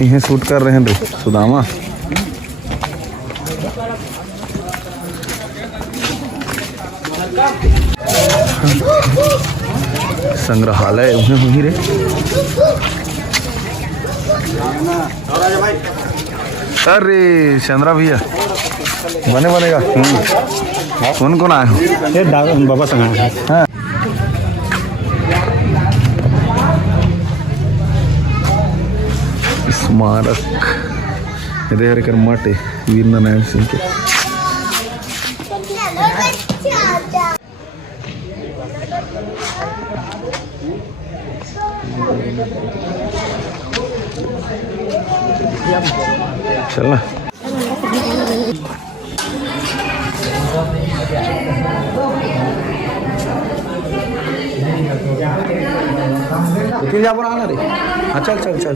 इन्हें शूट कर रहे हैं सुदामा। संग्रहालय वहीं रे। अरे चंद्रा भैया बनेगा। कौन कौन आए हो? बाबा संग हाँ। स्मारक इधर कर माटे वीर नारायण सिंह के। चलना जा आना रे। हाँ चल चल चल।